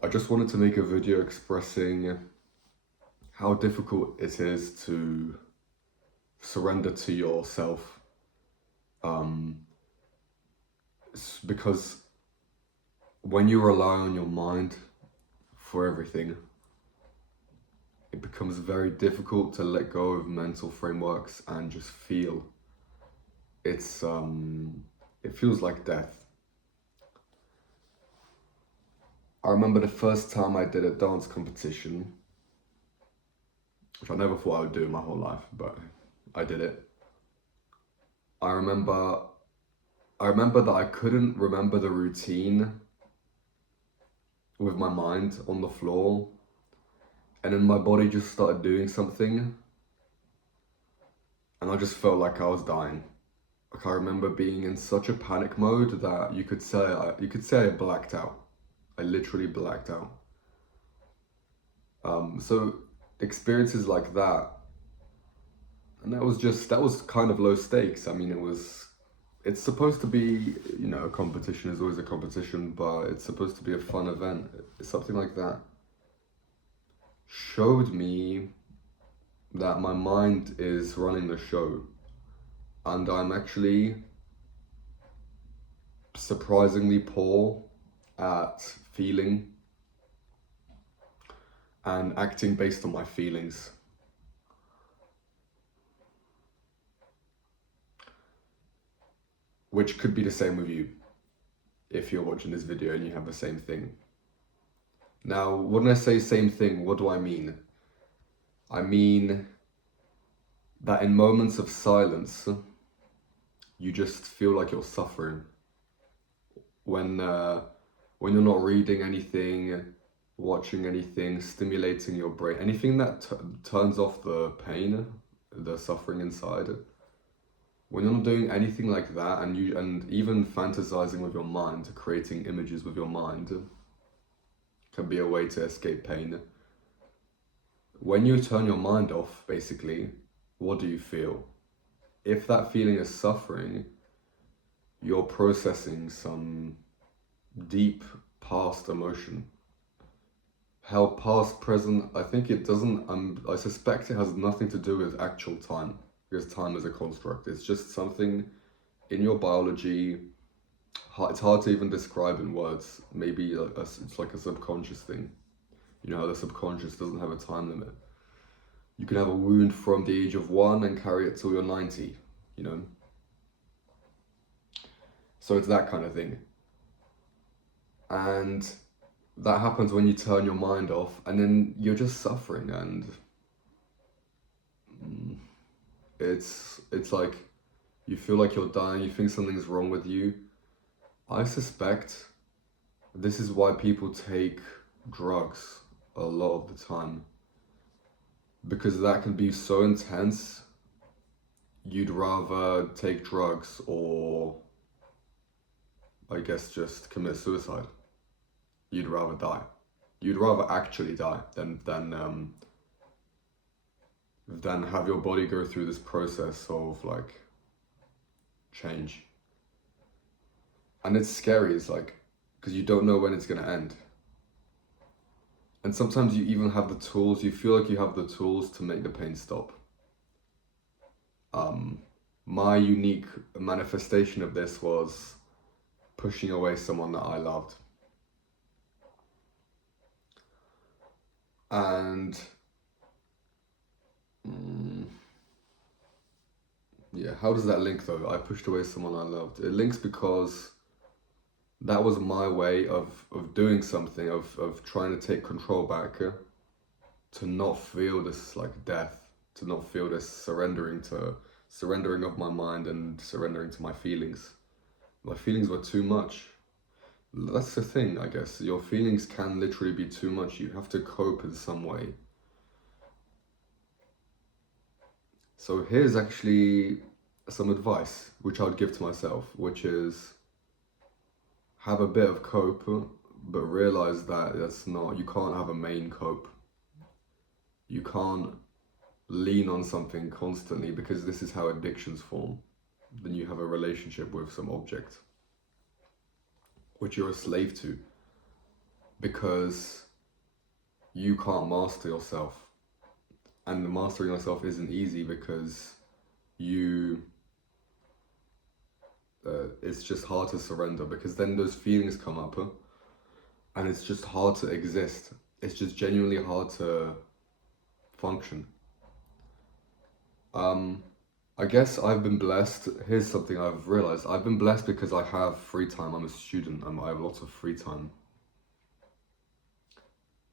I just wanted to make a video expressing how difficult it is to surrender to yourself. Because when you rely on your mind for everything, it becomes very difficult to let go of mental frameworks and just feel. It feels like death. I remember the first time I did a dance competition, which I never thought I would do in my whole life, but I did it. I remember that I couldn't remember the routine with my mind on the floor, and then my body just started doing something, and I just felt like I was dying. Like, I remember being in such a panic mode that you could say I blacked out. I literally blacked out. So experiences like that, and that was kind of low stakes. I mean, it's supposed to be, a competition is always a competition, but it's supposed to be a fun event. Something like that showed me that my mind is running the show, and I'm actually surprisingly poor at feeling and acting based on my feelings. Which could be the same with you if you're watching this video and you have the same thing. Now, when I say same thing, what do I mean? I mean that in moments of silence, you just feel like you're suffering. When you're not reading anything, watching anything, stimulating your brain, anything that turns off the pain, the suffering inside. When you're not doing anything like that, and even fantasizing with your mind, creating images with your mind, can be a way to escape pain. When you turn your mind off, basically, what do you feel? If that feeling is suffering, you're processing some deep past emotion. How past, present, I think it doesn't, I suspect it has nothing to do with actual time, because time is a construct. It's just something in your biology. It's hard to even describe in words. Maybe it's like a subconscious thing. You know how the subconscious doesn't have a time limit. You can have a wound from the age of 1 and carry it till you're 90, So it's that kind of thing. And that happens when you turn your mind off, and then you're just suffering, and it's like you feel like you're dying, you think something's wrong with you. I suspect this is why people take drugs a lot of the time, because that can be so intense, you'd rather take drugs or, I guess, just commit suicide. You'd rather die. You'd rather actually die than have your body go through this process of like change. And it's scary, it's like, because you don't know when it's gonna end. And sometimes you even have the tools, you feel like you have the tools to make the pain stop. My unique manifestation of this was pushing away someone that I loved. And yeah, how does that link though? I pushed away someone I loved. It links because that was my way of doing something, of trying to take control back, to not feel this like death, to not feel this surrendering of my mind and surrendering to my feelings. My feelings were too much. That's the thing, I guess. Your feelings can literally be too much. You have to cope in some way. So here's actually some advice which I would give to myself, which is have a bit of cope, but realize that you can't have a main cope. You can't lean on something constantly, because this is how addictions form. Then you have a relationship with some object which you're a slave to. because you can't master yourself. And mastering yourself isn't easy because you it's just hard to surrender, because then those feelings come up, and it's just hard to exist. It's just genuinely hard to function. I guess I've been blessed. Here's something I've realized. I've been blessed because I have free time. I'm a student. I have lots of free time.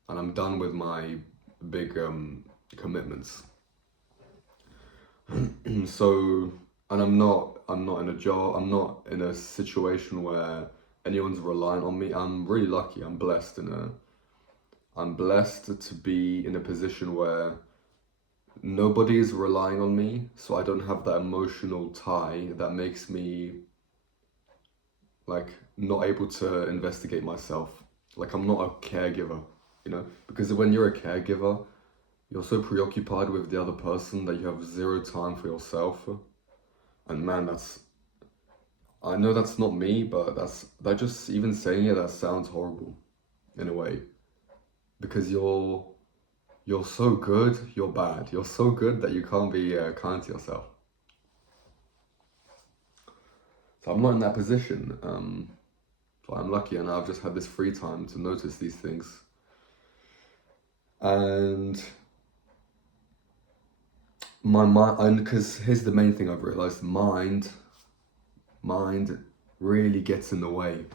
And I'm done with my big commitments. So, and I'm not in a job. I'm not in a situation where anyone's reliant on me. I'm really lucky. I'm blessed to be in a position where nobody is relying on me, so I don't have that emotional tie that makes me like not able to investigate myself. Like, I'm not a caregiver, because when you're a caregiver, you're so preoccupied with the other person that you have zero time for yourself. And man, I know that's not me, but that just, even saying it, that sounds horrible in a way, because you're so good, you're bad. You're so good that you can't be kind to yourself. So I'm not in that position. But I'm lucky, and I've just had this free time to notice these things. And my mind, and because here's the main thing I've realized: mind really gets in the way.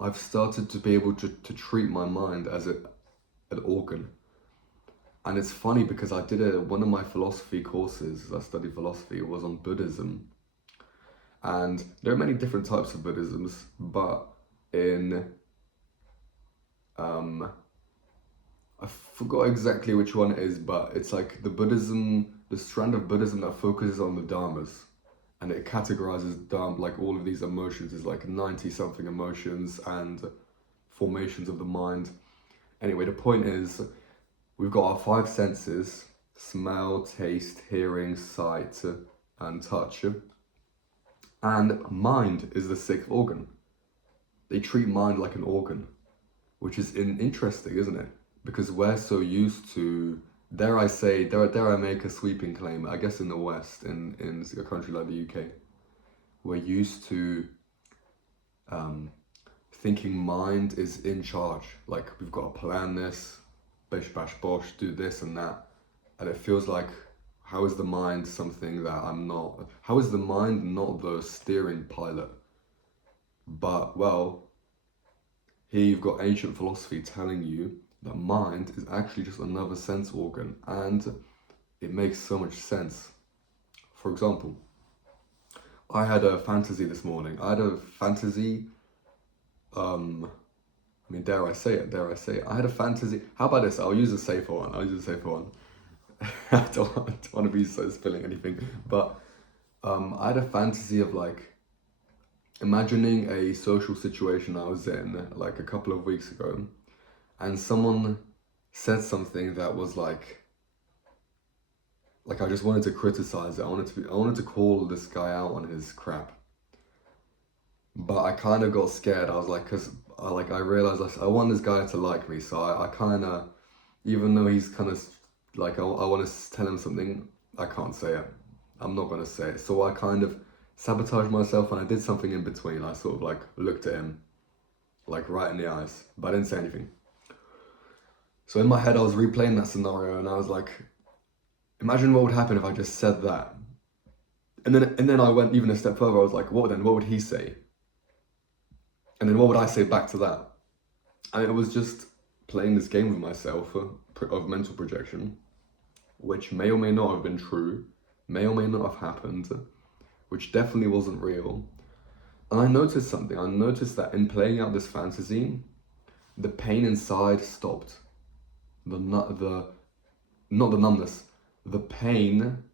I've started to be able to treat my mind as an organ. And it's funny because I did one of my philosophy courses, I studied philosophy, it was on Buddhism. And there are many different types of Buddhisms, but I forgot exactly which one it is, but it's like the strand of Buddhism that focuses on the Dharmas. And it categorizes like all of these emotions as like 90 something emotions and formations of the mind. Anyway, the point is, we've got our five senses: smell, taste, hearing, sight, and touch. And mind is the sixth organ. They treat mind like an organ, which is interesting, isn't it? Because we're so used to, dare I make a sweeping claim, I guess in the West, in a country like the UK, we're used to thinking mind is in charge. Like, we've got to plan this, bish bash bosh, do this and that. And it feels like, how is the mind something that I'm not? How is the mind not the steering pilot? But, well, here you've got ancient philosophy telling you that mind is actually just another sense organ, and it makes so much sense. For example, I had a fantasy this morning. I had a fantasy, dare I say it? I had a fantasy. How about this? I'll use a safer one. I don't want to be so spilling anything, but I had a fantasy of like imagining a social situation I was in like a couple of weeks ago, and someone said something that was like I just wanted to criticize it. I wanted to call this guy out on his crap. But I kind of got scared. I was like, because I realized I want this guy to like me, so I kind of, even though he's kind of like, I want to tell him something, I can't say it. I'm not gonna say it. So I kind of sabotaged myself, and I did something in between. I sort of like looked at him, like right in the eyes, but I didn't say anything. So in my head, I was replaying that scenario, and I was like, imagine what would happen if I just said that. And then I went even a step further. I was like, what would he say? And then what would I say back to that? And it was just playing this game with myself of mental projection, which may or may not have been true, may or may not have happened, which definitely wasn't real. And I noticed something. I noticed that in playing out this fantasy, the pain inside stopped. Not the numbness. The pain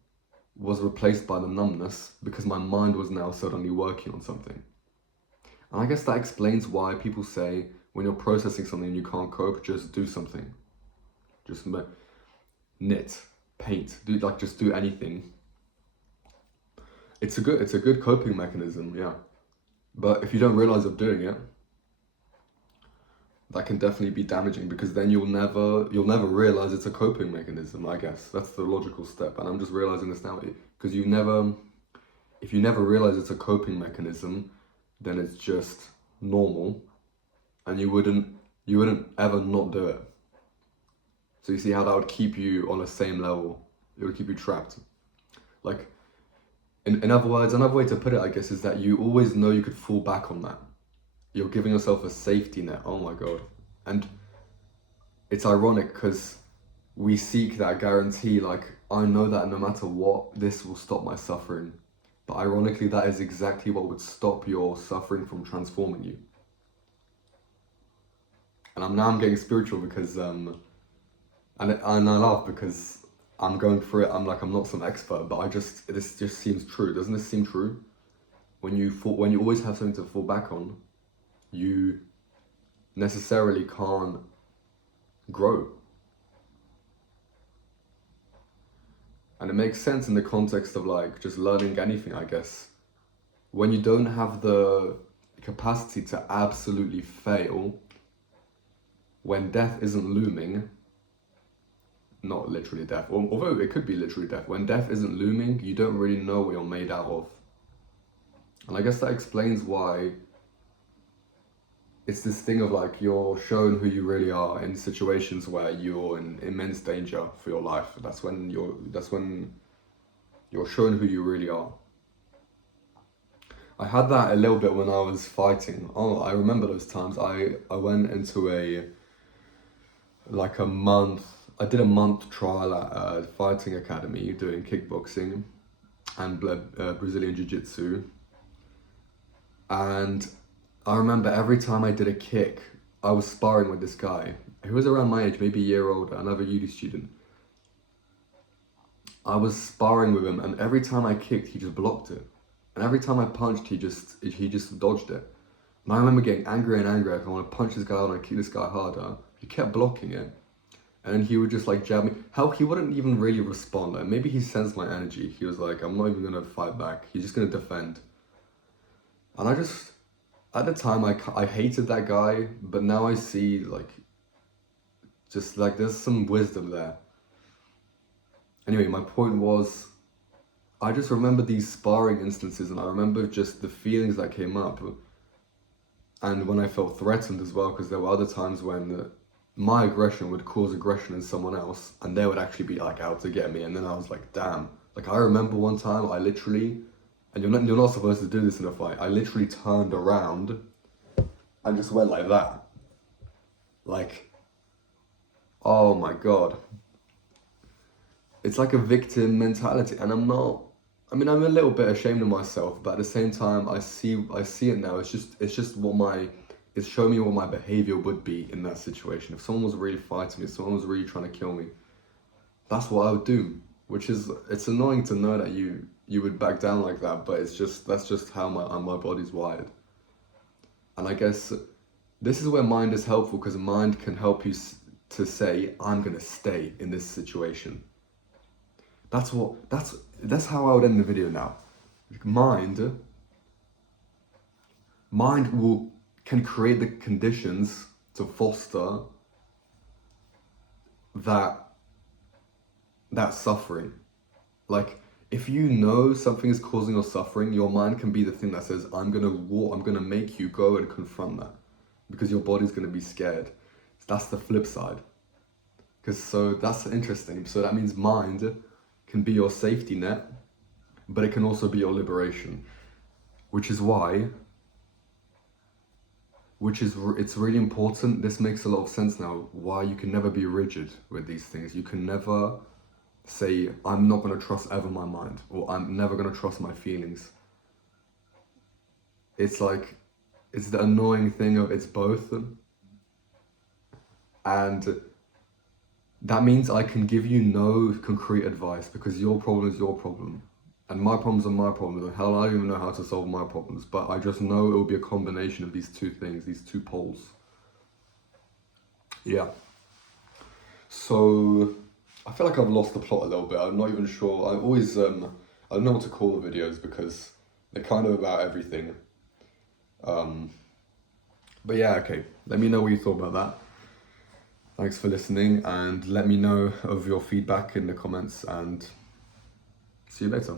was replaced by the numbness because my mind was now suddenly working on something. And I guess that explains why people say when you're processing something and you can't cope, just do something. Just knit, paint, just do anything. It's a good coping mechanism, yeah. But if you don't realize you're doing it, that can definitely be damaging, because then you'll never realize it's a coping mechanism. I guess that's the logical step, and I'm just realizing this now, because if you never realize it's a coping mechanism, then it's just normal, and you wouldn't ever not do it. So you see how that would keep you on the same level. It would keep you trapped. Like, in other words, another way to put it, I guess, is that you always know you could fall back on that. You're giving yourself a safety net. Oh my God. And it's ironic because we seek that guarantee. Like, I know that no matter what, this will stop my suffering. But ironically, that is exactly what would stop your suffering from transforming you. And now I'm getting spiritual because and I laugh because I'm going through it. I'm not some expert, but this just seems true. Doesn't this seem true? When you always have something to fall back on, you necessarily can't grow. And it makes sense in the context of like just learning anything, I guess. When you don't have the capacity to absolutely fail, when death isn't looming, not literally death, although it could be literally death, when death isn't looming, you don't really know what you're made out of. And I guess that explains why it's this thing of like you're shown who you really are in situations where you're in immense danger for your life. That's when you're shown who you really are. I had that a little bit when I was fighting. Oh, I remember those times. I went into I did a month trial at a fighting academy doing kickboxing and Brazilian Jiu-Jitsu. And I remember every time I did a kick, I was sparring with this guy who was around my age, maybe a year older, another uni student. I was sparring with him, and every time I kicked, he just blocked it. And every time I punched, he just dodged it. And I remember getting angrier and angrier. Like, I want to punch this guy out and kick this guy harder. He kept blocking it. And then he would just like jab me. Hell, he wouldn't even really respond. Like, maybe he sensed my energy. He was like, I'm not even going to fight back. He's just going to defend. And at the time, I hated that guy. But now I see like, just like there's some wisdom there. Anyway, my point was, I just remember these sparring instances, and I remember just the feelings that came up. And when I felt threatened as well, because there were other times when my aggression would cause aggression in someone else, and they would actually be like out to get me. And then I was like, damn. Like, I remember one time I literally, and you're not supposed to do this in a fight, I literally turned around and just went like that. Like, oh my God. It's like a victim mentality, and I'm a little bit ashamed of myself, but at the same time, I see it now. It's showing me what my behavior would be in that situation. If someone was really fighting me, if someone was really trying to kill me, that's what I would do. It's annoying to know that you would back down like that, but that's just how my body's wired. And I guess this is where mind is helpful, because mind can help you to say, I'm gonna stay in this situation. That's how I would end the video now. Mind can create the conditions to foster that suffering. Like, if you know something is causing your suffering, your mind can be the thing that says, I'm gonna make you go and confront that, because your body's gonna be scared. That's the flip side. So that's interesting. So that means mind can be your safety net, but it can also be your liberation, which is it's really important. This makes a lot of sense now, why you can never be rigid with these things. You can never say, I'm not going to trust ever my mind, or I'm never going to trust my feelings. It's like, it's the annoying thing of it's both. And that means I can give you no concrete advice, because your problem is your problem. And my problems are my problems. And hell, I don't even know how to solve my problems. But I just know it will be a combination of these two things, these two poles. Yeah. So, I feel like I've lost the plot a little bit. I'm not even sure. I don't know what to call the videos, because they're kind of about everything. But But yeah, okay. Let me know what you thought about that. Thanks for listening, and let me know of your feedback in the comments, and see you later.